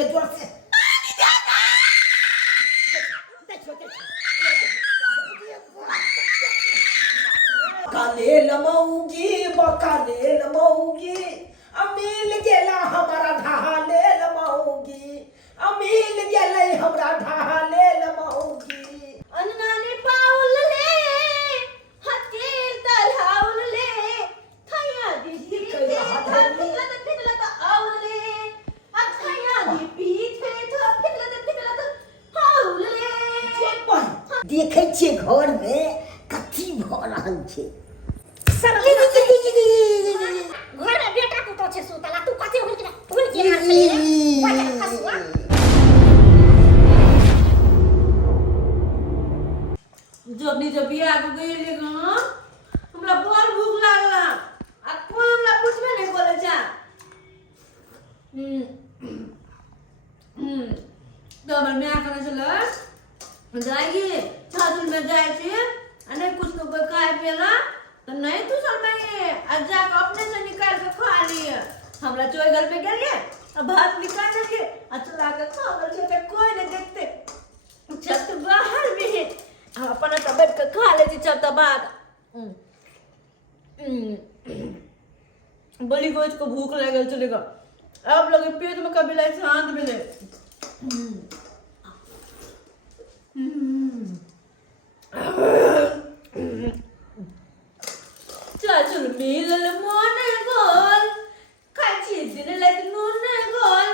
थे जोर से काले लमौगी बकाले लमौगी अमील गेला हमारा ढाले लमौगी अमील गेले हमरा ढाले लमौगी अननानी पाउल ले हकीर तलहाउल ले थैया दी फिटला त आउल ले अथैया दी पीठे त फिटला त हाउल ले देखे छियै घर में कथी भ रहल छै घर में बेटा कुतो छे सुतला तू कथी हुनके ना छली रे वाजा फसुआ जब बिया के गइले ग हमरा बड़ भूख लागला आ कोन हमरा पूछबे नहीं बोले जा तो हमर मां कहने छले जाएगी छादुल में जाए छी आ नहीं कुछ तो काय पेला तो नहीं तू सब में आज जाके अपने से निकाल के खा लिए हमरा चोय घर पे गेलिए अब भात निकाल के अचला के खा गल छे कोई नहीं देखते छत बाहर भी है हम अपन तबेत के खा लेती छत बाद बली गोज को भूख लागल चलेगा अब लोग पेट में कभी लाइक शांत मिले चाचुल मिलल मोने गोल खाची दिन लग नूने गोल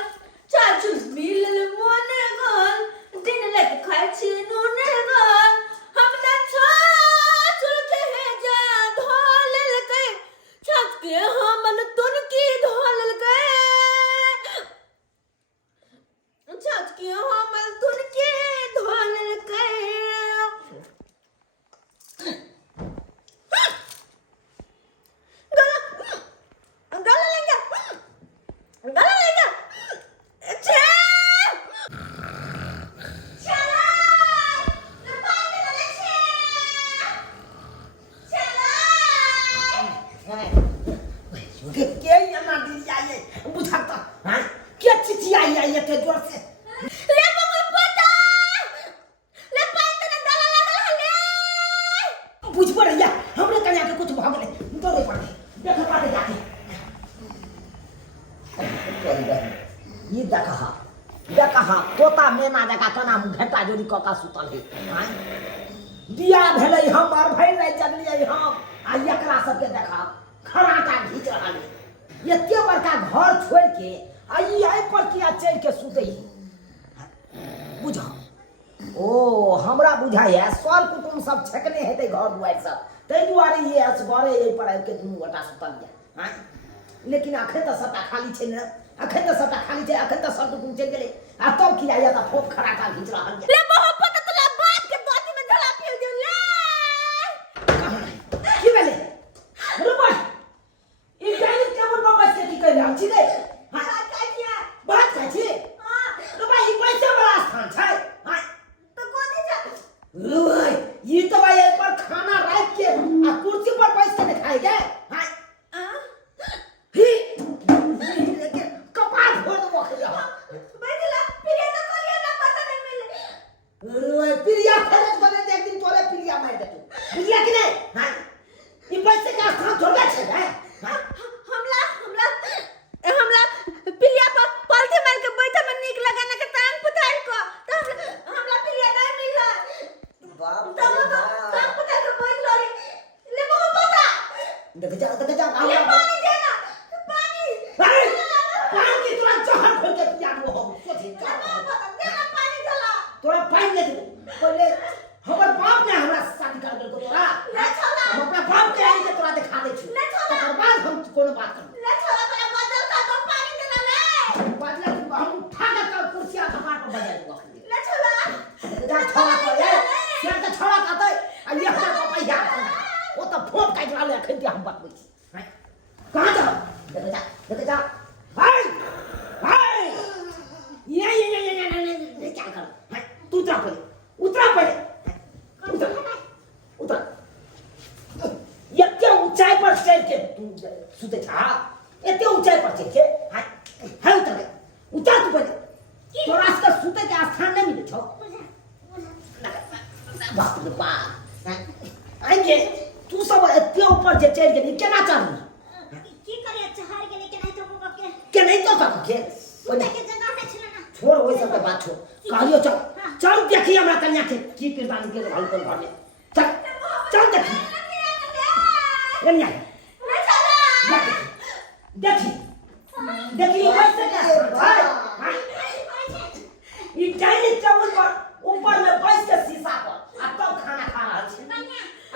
चाचुल मिलल मोने गोल दिन लग खाची नूने गोल हमरा चाचुल के है जा धोलल के छत के हमन तुन की धोलल के छत के हमन तुन की धोलल के तोता मेना जका तना घेटा जोड़ी कका सुतल है बिया भेलै हमर भइल रह जगलिए हम आ एकरा सबके देखा खराटा घीच रहल है एते बड़का घर छोड़ के आई पर किया चढ़ के सुतई बुझ ओ हमरा बुझाय सर कुटुम सब छकने हेतै घर दुआर सब तै दुआरे ये असगरे एहि पर आबि के दुनू गोटा सुतल है लेकिन अखन त सबटा खाली छै न अखन त सबटा खाली छै अखन त सब कुटुम चलि गेलै आ तब किया या त फोक खराटा घीच रहल है ले मोहब्बत तला बात के दोती में झला पिल दियो ले की भेलै रुपा ई डाइनिंग टेबल पर बैठ के की कर रहल छी रे बात काय किया बात काय छी हां रुपा ई पैसे वाला स्थान छै हां तो कोनी जा रुई ई तो भाई एहि पर खाना राख के आ कुर्सी पर बैठ के खाए गए हां ही कपाल फोड़ दो खिया बैठला पिरिया तो कोलिया ना पता नहीं मिले रुई पिरिया फेरे बने एक दिन तोरे पिरिया मार दे तू पिरिया कि नहीं हां ई पैसे का स्थान छोड़ छै हां हमला पिरिया पर पलथी मार के बैठा में नीक लगाना के टांग पुतार को तो हमला पिरिया नहीं मिला बाप तब तो टांग पुतार के बैठ लड़ी ले मोहब्बत देख जा ले पानी देना पानी पानी तोरा जहर खोल के पिया दो हम सोची देना पानी चला तोरा पानी दे दे पहले हमर बाप ने हमरा शादी कर देलको तोरा ले छोला हम अपना बाप के आई के तोरा दिखा दे छु ले छोला तकर बाद हम कोनो बात कर ले छोला तोरा बदल का तो पानी देना ले बदला तू हम उठा के तो कुर्सी कपाट पर बजा दूंगा ले छोला जा छोड़ा तो ये सिर के छोड़ा काते आ ये का पैसा वो तो फोन काट रहले अखन के हम बतबै छी कहां जा देख जा हाय हाय ये क्या कर तू उतरा पड़े उतर एते ऊंचाई पर चढ़ के तू सुते था एते ऊंचाई पर चढ़ के हाय उतर तू पहले छौ बाप रे बाप आइगे तू सब एते ऊपर जे चढ़ गेली केना चढ़ली की करे चढ़ गेले के नहीं तो के के नहीं तो के सुते के जगह में छले ना छोड़ ओइ सब के बात छोड़ कहलियो चल चल देखी हमरा कन्या के की किरदानी के हल कर घर में चल चल देखी कन्या देखी देखी वैसे भाई ये डाइनिंग टेबल पर ऊपर में बैठ के शीशा पर आ तब खाना खा रहा है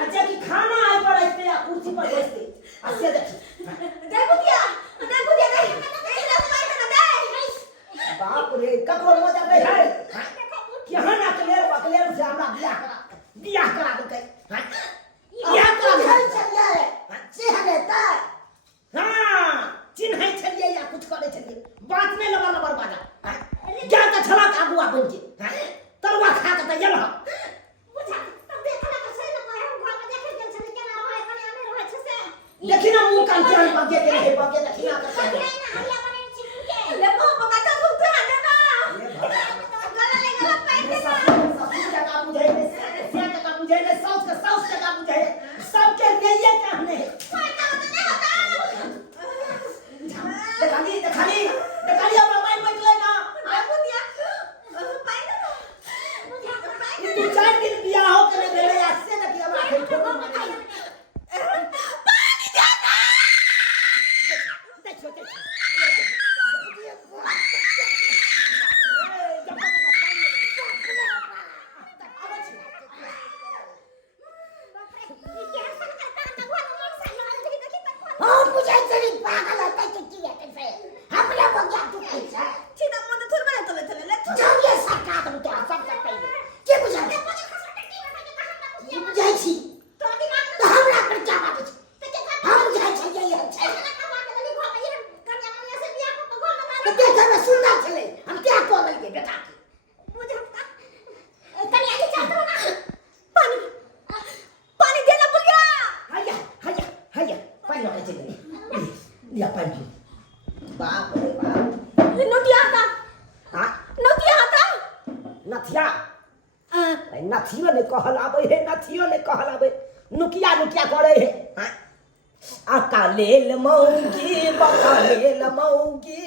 अच्छा कि खाना आए पर ऐसे या कुर्सी पर बैठते आ से देखी देखो दिया नहीं बाप रे ककरो मजा नहीं है केहन अकलेर से हमरा बियाह करा देते हैं बियाह करा चलिए चिन्ह ता हां चिन्ह छलिए या कुछ करे छलिए बात में लबर बाजा क्या का छला का आगुआ बन के तरवा खा के त गेल हम बुझा तब देखला के सही ना हम घर में देखे गेल छले केना रहे कने हमें रहे छ से देखी ना मुंह कान के बगे के रहे बगे देखी ना करते नहीं ना हरिया बने छी के ले बाबा का तो सुनते हैं ना गला ले गला पैर दे सब जगह बुझे से जगह बुझे साउस जगह बुझे सबके नैये कहने देखली हमरा माइल बैठ ले ना आगो दिया पाई ना तू 4 दिन बियाह हो के ले ले से ना कि हमरा खेल छोड़ पानी जाता और मुझे चली पागल होता है कि है कैसे हमला हो गया तू कैसा सीधा मुंह थोड़ बने तले ले जब ये सरकार तुम तो सब से पहले के बुझा ये बुझाई छी तो दिमाग तो हमरा पर क्या बात है हम बुझाई छी ये तो देखा में सुंदर चले हम क्या को गए बेटा मुझे कन्या के चाहते हो ना पानी देना भूल गया हाया पानी लगा चले लिया पानी बाप रे बाप नोटिया था हां नोटिया था नथिया नथियो ने कहलाबे हे नथियो ने कहलाबे नुकिया करे हे हां आका लेल मौगी बका लेल मौगी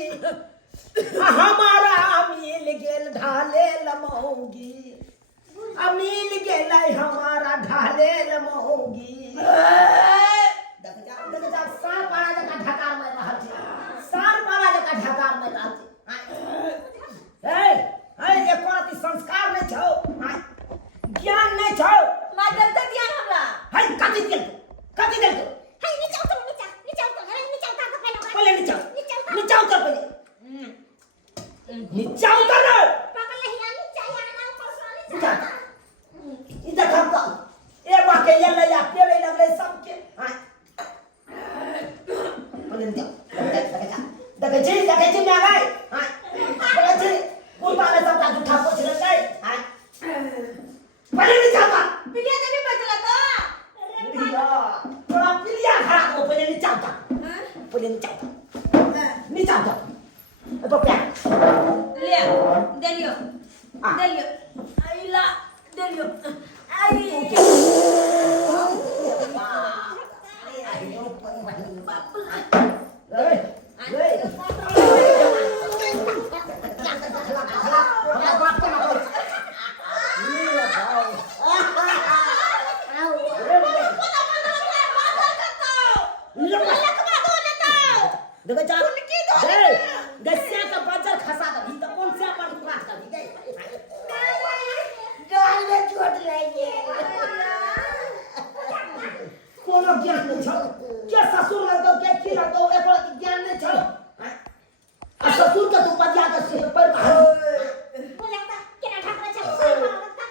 हमारा मिल गेल ढालेल मौगी अमिल गेल हमारा ढालेल मौगी देख जा सार पारा जका ढकार में रहल छै सार पारा जका ढकार में रहल छै हे एक कोती संस्कार नहीं छौ ज्ञान नहीं छौ मां दलता ज्ञान हमरा हाय कथि दिल हाय नीचे उतर पहले नीचे उतर पहले नीचे उतर पागल नहीं आनी चाहिए ना ऊपर उतर इधर खा का ए बाके ये ले या पेले लगले सबके हां पहले नीचे देखे छी मैं गए हां देखे छी कोई बाले सब का झूठा पोछ ले गए हां पहले नीचे उतर पिलिया देवी बचला तो पिलिया थोड़ा पिलिया खड़ा को पहले नीचे उतर नीचे उतर तो क्या ले देलियो आइला देलियो आई कोनो ज्ञान नहीं छौ क्या ससुर लगो क्या की लगो एको ज्ञान नहीं छौ आ ससुर के तू पतिया के सिर पर मार बोलता केना ठाकरे छ सही बोलता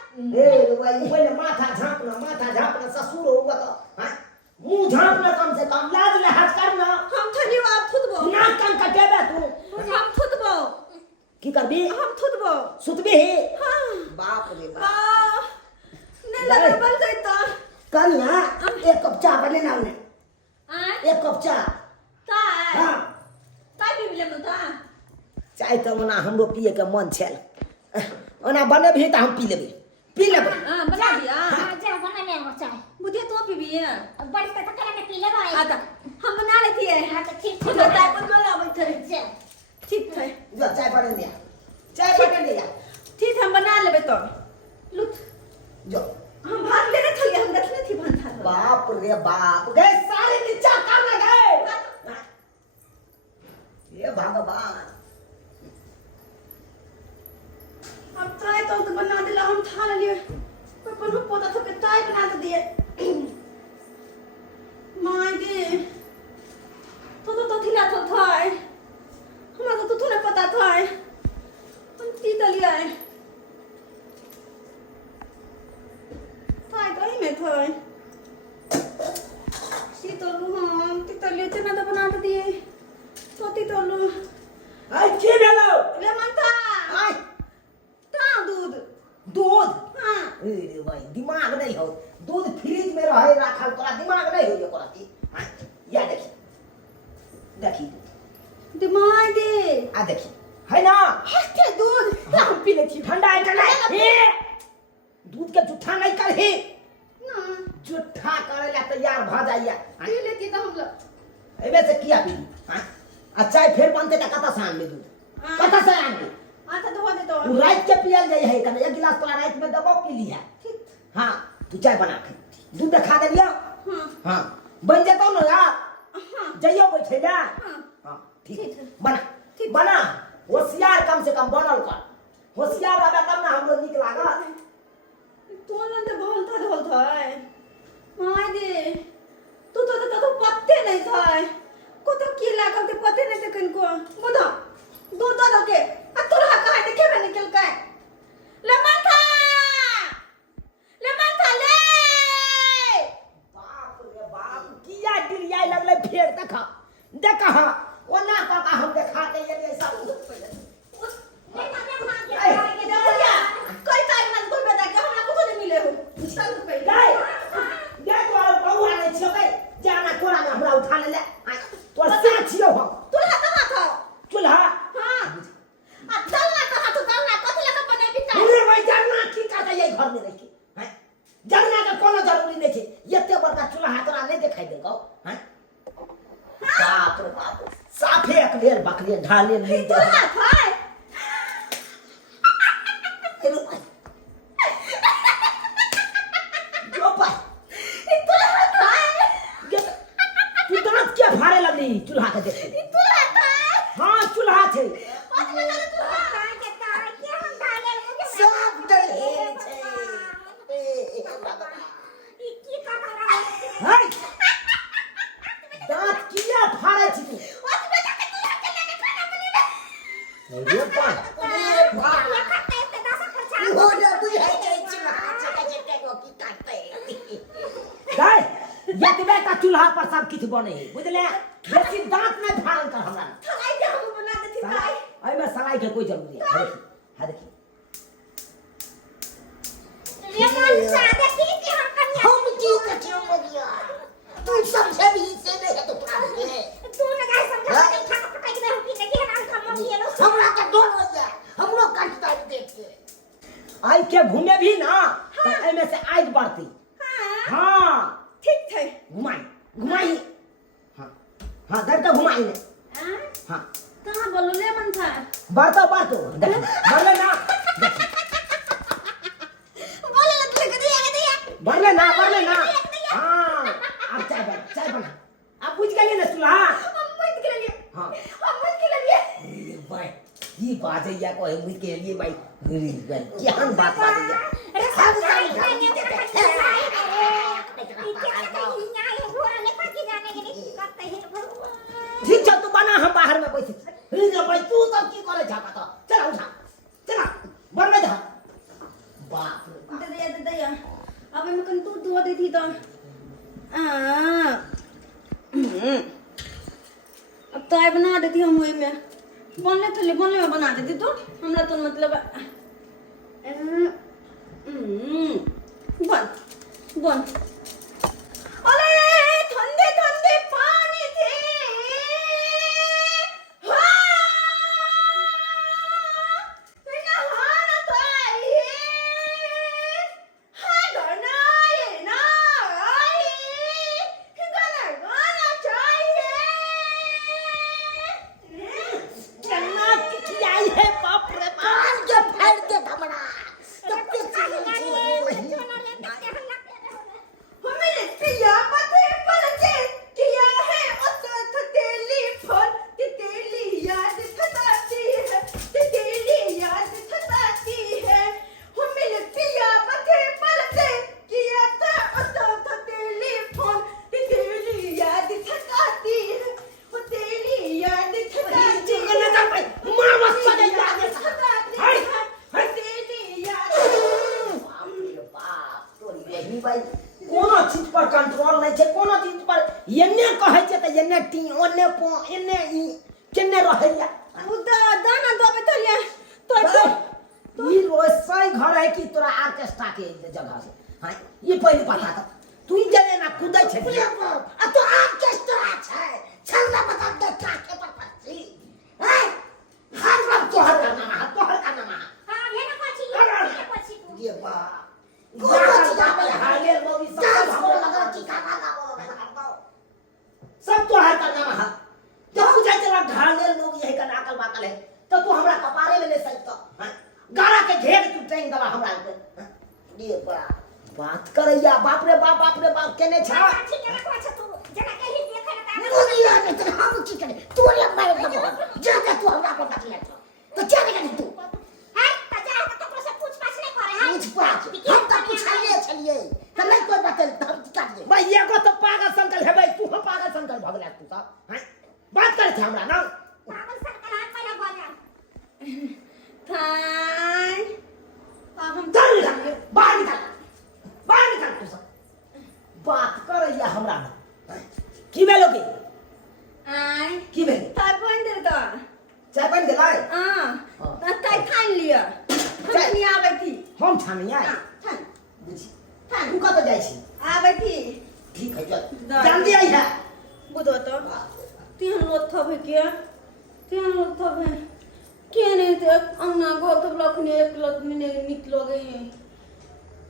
ए भाई पहले माथा झांपना ससुर होगा तो हां मुंह झांपना कम से कम लाज लिहाज करना हम थनी आप थुदबो नाक कान कटेबे तू हम थुदबो की करबी हम थुदबो सुतबी ही हां बाप रे बाप ने लगा बन गई तो कन्या एक कप चाय बने ना उन्हें एक कप चाय काय हां काय पीबले म त चाय तो मना हमरो पिए के मन छल ओना बने भी त हम पी लेबे हां बना दिया हां जा बना ले वो चाय बुधिया तो पीबी है बड़ी तो कला में पी ले भाई आता हम बना लेती है हां तो ठीक तो चाय पर बोला बैठे जा ठीक है जो चाय बने दिया चाय बने दिया ठीक हम बना लेबे तो लुट जो हम भात लेने थली हम देखले थी भात था बाप रे बाप गए सारे नीचा कर ले गए ये भगवान अब चाय तो बना दिला हम खा लिए पर पर पोता तो के चाय बना दे दिए माय गे तो थिला तो थाय हमरा तो तूने पता थाय हम ती दलिया है थाय तो ही में थाय सी तो लू हम ती दलिया चना तो बना दे दिए तो ती तो लू आई के भेलो लेमन था आई दूध दूध हां अरे भाई दिमाग नहीं हो दूध फ्रिज में रहे रखल तोरा दिमाग नहीं हो ये कोराती हां या देखी दिमाग दे आ देखी है ना हटे दूध हम पी ले थी ठंडा है ठंडा है दूध के जूठा नहीं कर ही ना जूठा करे ला तैयार भ जाइए पी लेती तो हम लोग एबे से किया पी हां अच्छा फिर बनते का कता से आन ले दूध कता से आन ले आता तो हो दे तो उ रात के पियल जाए है कने एक गिलास तोरा रात में दबो पी लिया ठीक हां तू चाय बना के दूध खा दे लिया हां हां बन जाता ना यार हां जइयो बैठे जा हां हां ठीक ठीक है। बना ठीक। बना होशियार कम से कम बनल कर होशियार रहबे तब ना हमरो निक लागल तो न तो बोलता है माय दे तू पत्ते नहीं था को तो की लागल के पते नहीं थे कनको बोधा दो के आ तोरा कहा देखे में निकल के लेमन था ले बाप रे बाप किया डिरियाई लगले फेर देखा देखा ओना काका हम देखा के ये ऐसा ले ना ले ए, ना ये देखिया कोई टाइम मन कोई बता के हमरा कुछ नहीं मिले हो चल तो पहले गए गए तो बउआ नहीं छियो गए जाना कोरा में हमरा उठा ले तो से छियो हम तोरा कहां था चूल्हा हां आ चल ना कहां तो चल ना कथि लगा बने बिता पूरे भाई जानना की का ये घर में रह के हैं जानना का कोनो जरूरी नहीं है एते बड़का चूल्हा तोरा नहीं दिखाई देगो हैं बाप रे बाप साफे एक बेर बकले ढाले नहीं दे तोरा था जो पाए तोरा था तू दांत क्या फाड़े लगली चूल्हा के देख तोरा था हां चूल्हा थे कथि लगा तोरा के हम डाले मुझे सब डले छे ई की कर रहा है हाय दांत किया फाड़े छी तू ओत बेटा के तोरा के लेके खाना बने रे बा ये करते ते 10 खर्चा हो जा तू है के चूल्हा के की काटते गाय यतबे का चूल्हा पर सब किछ बने है बुझले बेसी दांत नहीं फाड़ल कर हमरा थलाई दे हम बना देती भाई आई में सलाई के कोई जरूरी है देखी ये मन सादे की हम कन्या हम जी के क्यों बोलिया तू समझे भी से नहीं है तो प्राण है तू ने काय समझा नहीं था पकाई के हम की नहीं है हम हम ये लोग हमरा के डर हो जा हमरो कंटता देख के आई के घूमे भी ना तो आई में से आग बढ़ती हां हां ठीक थे घुमाई हां हां दर का घुमाई ने हां कहां बोलो ले मन था बढ़तो देख बढ़ले ना बोले लग दिया बढ़ले ना हां अब चाय बना अब बुझ गई ना चूल्हा हम मत के लिए हां हम मत के लिए अरे भाई ये बाजैया को हम के लिए भाई अरे भाई क्या बात बाजैया अरे सब सारी नहीं करते ठीक है तू बना हम बाहर में बैठे रे भाई तू तब की करे झाका तो चला उठा चला बनवे जा बाप रे दे दिया अब मैं कन तू धो दी थी तो अब तो बना देती हम वही में बनने में बना देती तो हमरा तो मतलब बन अरे ठंडे ठंडे पानी थे हाँ! नहाना तो आई छे कोनो चीज पर एन्ने कहै छे त एन्ने टी ओन्ने पो एन्ने ई केन्ने रहैया उदा दाना दबे तलिया तो ई रोसई घर है कि तोरा ऑर्केस्ट्रा के जगह से हां ये पहले पता था तू ही जने ना कूदै छे आ तो ऑर्केस्ट्रा छै छल्ला बता दे ट्रैक पर पछी हैं हर बार तोहर का नाम हां लेना पछी ये बा कौन पछी आवे हाले मोगी सब डांस हम बोल लगा की गाना गा बोल लगा सब तोहर का नाम है जब पूछे तेरा ढाले लोग यही का नाकल बाकल है तो तू हमरा कपारे में ले सकता हां गाड़ा के घेर तू ट्रेन दवा हमरा पे ये बा बात करैया बाप रे बाप केने छा ठीक है को छ तू जना के ही देखे ना मुनिया ने तो हम की करे तू रे मारे दबो जाके तू हमरा को बात ले तो क्या निकल तू हैं त जा तो से पूछ पाछ नहीं करे हैं पूछ पाछ हम तो पूछाइए छलिए त नहीं कोई बात हम काटिए भाई ये को तो पागल संकल हेबै तू हम पागल संकल भगला तू सब हैं बात करे थे हमरा ना पागल संकल हाथ पहले बोल थाई हम चल बाहर निकल तू सब बात करैया हमरा ना की भेलोगे आई की भेल थाई बन दे तो चाय बन गेलै हां ताई ठान लिया हम नहीं आवे थी हम ठानी आए ठान बुझी तू कत जाय छी आवे थी ठीक है चल जल्दी आई है बुझो तो तीन लोग थबे के नहीं थे अन्ना गो तो ब्लॉक ने एक लोग ने निकलो गए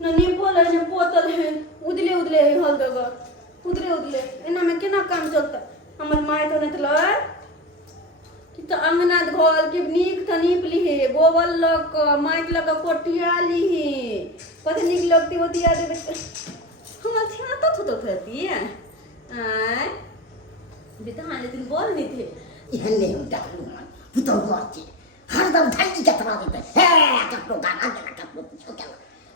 न नी बोले ने बोतल है उदले हल जगह उदले एना में केना काम चलता हमर माय तो नहीं तला कि तो अंगना घर के नीक त नीपली है गोबर लग माइक लग कोटिया ली है कत नीक लगती होती याद हम अच्छा तो थती है आय बिता दिन बोल नहीं थे इहन नहीं हम डालू पुतो गोची हरदम ढाई के तरह देते हे कपड़ो गाना देना कपड़ो पूछो क्या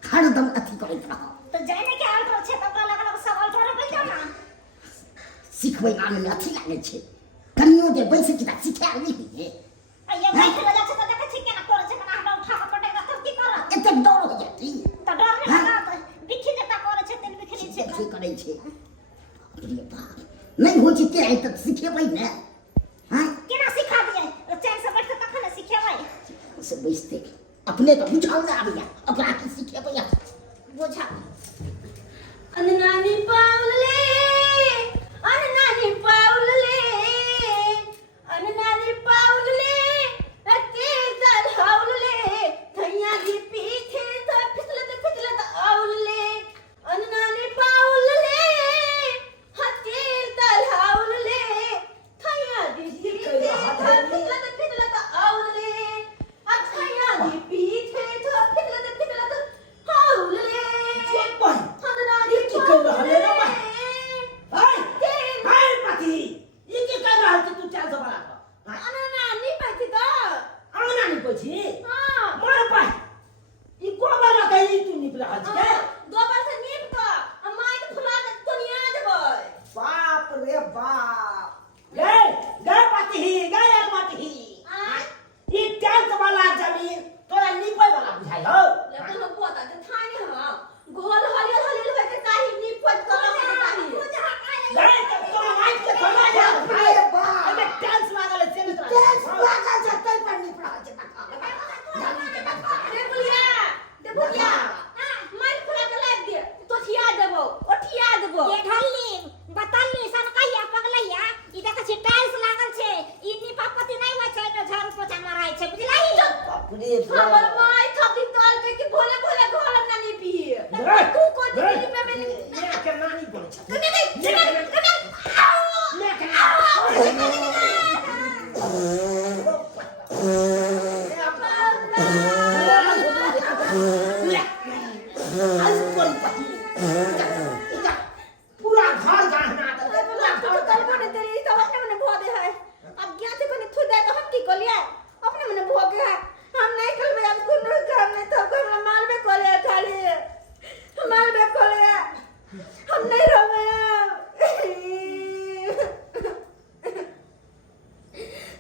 हरदम अथी करैत रहो तो जाने के आल तो छे कपड़ा लगल सवाल तोरे बन जाओ ना सिखबै नाम में अथी लागे छे कनियो दे बैसे की ता सिखा ली है ये भाई के वजह से तो देखे छी केना करे छे केना हमरा उठा के पटेगा तब की कर एते डर हो जाती तो डर नहीं लगा बिखी जता करे छे तेन बिखरी छे की करे छे अरे बाप नहीं हो छी के आई तक सिखेबै ना हां केना सिखा दिए चैन से बैठ के तखन सिखेबै से बैठते अपने तो बुझाओ ना आबिया ओकरा की सिखेबै बुझा अननानी पाउल ले अननानी पाउल ले अके दल हाउल ले थैया दी पीछे तो फिसलत आउल ले अननानी पाउल ले हके दल हाउल ले थैया दी पीछे तो फिसलत आउल ले थैया दी पीछे तो फिसलत हाउल ले अननानी की कर रहले रे भाई हाय पति ये की कर रहल तू चाल से बड़ा अननानी पाती तो अंगना नहीं पोछी हां मोर पाई ई कोबर रखै तू निकला आज के दोबार से नीप तो माइक फुला के दुनिया देबै बाप रे बाप गे पति गे मति ई टाइल्स वाला जमीन तोरा निपै वाला बुझाइ हो लेकिन लोग पता जे थाने हां घर हलियल होय के काही निपट करा के काही गे तो माइक के खोला जा अरे बाप अबे टाइल्स लागल है से मित्र तेज बागा जतै पर निपड़ा छे जानी के बात दे बुलिया माइक फुला के लाग दे तो ठिया देबो ये ढल्ली बताली सन कहिया पगलैया ई देख छी टाइल्स लागल छे ई निपापति नहीं होय छे तो झाड़ू पोछा माराय छे बुझलाई बाप रे हमर माय थपी तोल के कि भोले घर ना नीपी तू को दी में मैं के नानी बोले छ नहीं पूरा घर गहना तेरी सब अपने मने भो दे है अब क्या थे कोने थु दे तो हम की कोलिया अपने मने भो के है हम नहीं खेलबे अब कोनो काम नहीं तो हमरा मारबे कोले खाली मारबे कोले हम नहीं रहबे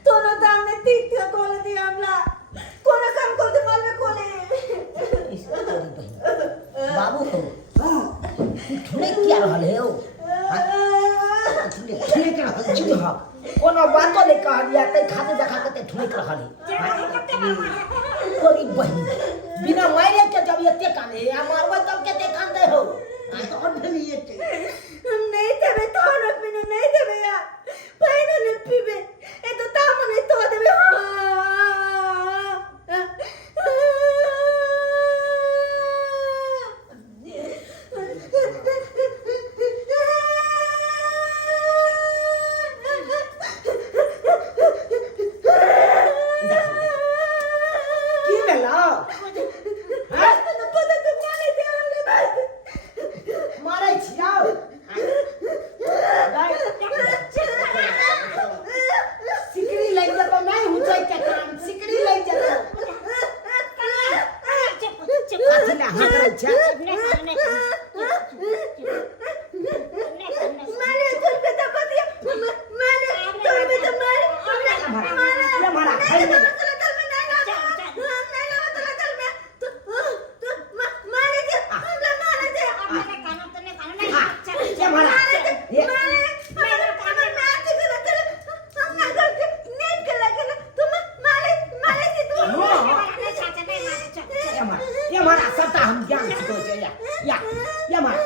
तो ना दाम में तीत कोले दी हमला कोनो काम करते मारबे कोले कते मार तोरी बहन बिना मारे के जब ये काने या मारबै तब के कान दे हो आ तो अनली ये हम नहीं देबे तो न पिनो नहीं देबे या पाइन न पीबे ए तो ताम नहीं तो देबे की भेला मारै छियौ सिकड़ी लग जतो नहीं हुचै के काम सिकड़ी लग जतो अथी ना हकरै छै मारे चल पे तो बतिया मारे तोड़ पे तो मारे ये मारा खाई में ये मारा ये ये मारा सबटा हम ज्ञान सिखो छै या मारा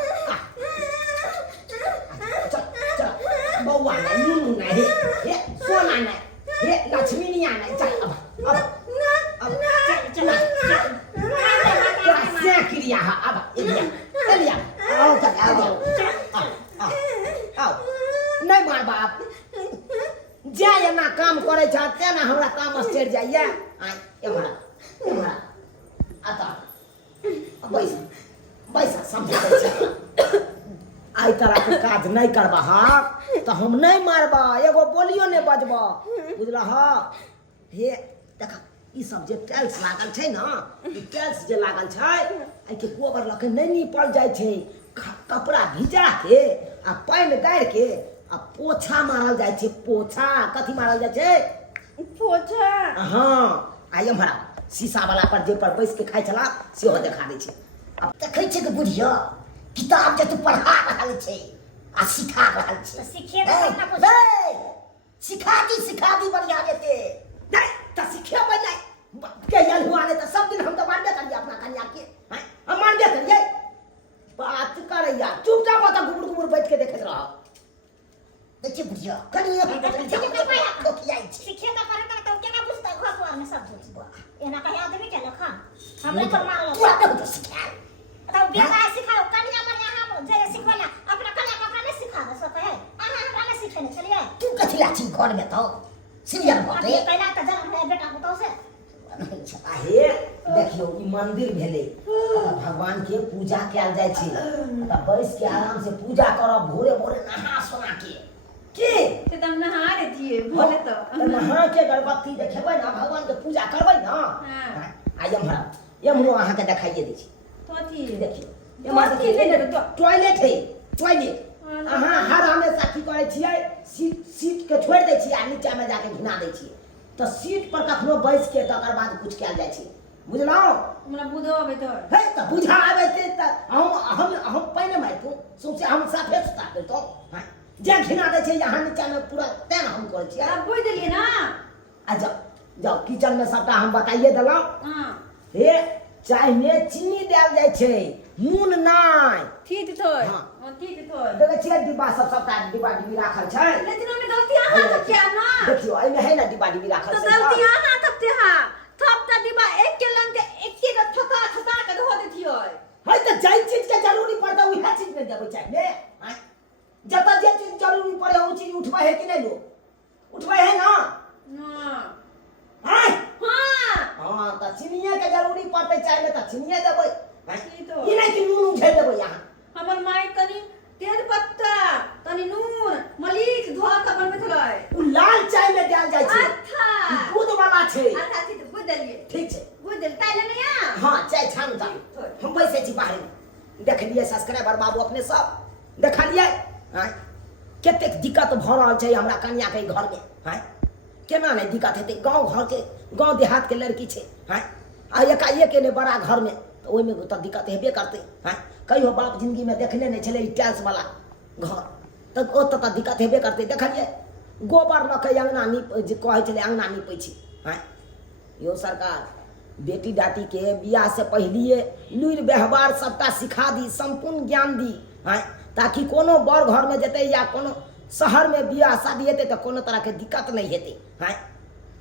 चल चल बौआ नहीं नूनू नहीं हे सोना नहीं हे लक्ष्मी नहीं आना चल अब चल तोरा से क्रिया है अब एलिया आओ आओ नहीं मार बाप जे एना काम करे छ तेना हमरा काम चढ़ जाइए आ ए मारा आता बैसा समझ आई तरह के काज नहीं करबा तो हम नहीं मारबा एगो बोलियो नहीं बजबा बुझला हे देखा ई सब जे टाइल्स लागल छै ना ई टाइल्स जे लागल छै आई के गोबर लके नहीं निपल जाय छै कपड़ा भिजा के आ पानी डाल के आ पोछा मारल जाय छै पोछा कथी मारल जाय छै पोछा हां आई हमरा शीशा वाला पर जे पर बैस के खाइ छला सेहो देखा दै छै अब देखै छै के बुढ़िया किताब जे तू पढ़ा रहल छै आ सिखा रहल छै सीखे सिखा दी बढ़िया जेते नहीं तो सिखेबै नहीं के यार हुआ नहीं तो सब दिन हम तो मारबे करिए अपना कन्या के हैं हम मारबे करिए बात करैया चुपचाप तो गुबुर बैठ के देखत रह देखिए बुढ़िया कनिया हम तो किया छै सीखे का करे तो क्या बुझता घर द्वार में सब झूठ एना कहे आदमी के लखा हमरे पर मारलो तू अपने तो सिखा तो बेटा सिखाओ कन्या मरिया हम जे सिखवाला अपना कला का अपना नहीं सिखा दे सके है आना हमरा नहीं सिखे नहीं चलिए तू कथी लाठी घर में तो सीरियल अब बाटे ये पहला तो जन्म है बेटा को तो से आहे देखियो ई मंदिर भेले भगवान के पूजा कैल जाय छै त बैस के आराम से पूजा करब भोरे भोरे नहा सोना के ते तुम नहा रहे थी बोले तो नहा के गरबत्ती देखेबै ना भगवान के पूजा करबै ना हां आ यमरो अहाँ के देखाइए दै छी तो थी देखियो यमरो के टॉयलेट है टॉयलेट अहाँ हर हमेशा की करे छियै सीट के छोड़ दै छियै आ नीचा में जाके घिना दै छियै तो सीट पर कखनो बैस के तकर बाद कुछ कैल जाय छै बुझलौ हमरा बुझो आबे तो हे त बुझा आबे त हम पहिने मारतो सोचे हम साफे सुता देतो हां जे घिना दै छै यहाँ नीचा में पूरा तेन हम करे छियै आप बुझ दिलिए ना आ जाओ किचन में सबटा हम बताइए देलौ हां हे चाय में चीनी डाल जाय छै नून नहीं ठीक थोय हाँ। हां ठीक थोय देखे छियै डिब्बा सबटा डिब्बा डिब्बी राखल छै लेकिन हमें गलती हां तो क्या ना देखियो एहि में है ना डिब्बा डिब्बी राखल तो छै गलती हां तब ते हां थप ता दिबा एक के लंग के एक के छता छता के धो देती होय है त जई चीज के जरूरी पड़ता वही चीज में देबै चाहिए हैं जब जे चीज जरूरी पड़े वो चीज उठबै है कि नहीं लो उठबै है ना ना हैं हां हां त चिनिया के जरूरी पड़ते चाहिए त चिनिया देबै ठीक तो ई नहीं कि नून उठै देबै यहाँ हमर माई तनी तेज पत्ता तनी नून मलिक धो के बनबैत रहे उ लाल चाय में डाल जाय छै अच्छा ई दूध वाला छै अच्छा ठीक बुझ देलिए ठीक छै बुझ देल ताले नहीं आ हां चाय छान दा हम बैसे छी बाहर में देखलिए सब्सक्राइबर बाबू अपने सब देखलिए हैं कते दिक्कत भ रहल छै हमरा कन्या के घर में हैं केना नहीं दिक्कत हेतै गांव घर के गांव देहात के लड़की छै हैं आ एकाएक के बड़ा घर में तो ओइ में तो दिक्कत हेबे करते हैं कहियो बाप जिंदगी में देखने नहीं चले टाइल्स वाला घर तब ओ तो दिक्कत हेबे करते देखलिए गोबर ल के अंगना नीप जे कहै छले अंगना नीपै छी हैं यो सरकार बेटी डाटी के बियाह से पहलिए लुरि व्यवहार सबटा सिखा दी, संपूर्ण ज्ञान दी, हाँ, ताकि कोनो बड़ घर में जेते या कोनो शहर में बियाह शादी हेते तो कोनो तरह के दिक्कत नहीं हेते, हाँ,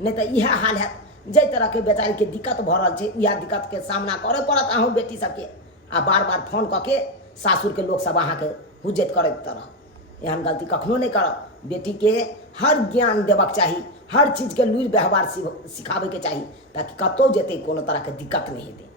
नहीं तो यह हाल है जै तरह के बेचारी के दिक्कत भ रहल छै, यह दिक्कत के सामना करे पड़त अहूँ बेटी सबके। आ बार बार फोन करके सासुर के लोग सब अहाँ के हुज्जत करैत तरह एहन गलती कखनो नहीं करब। बेटी के हर ज्ञान देबाक चाही, हर चीज के लुरि व्यवहार सिखाबे के चाही, ताकि कतौ जेते कोनो तरह के दिक्कत नहीं हेते।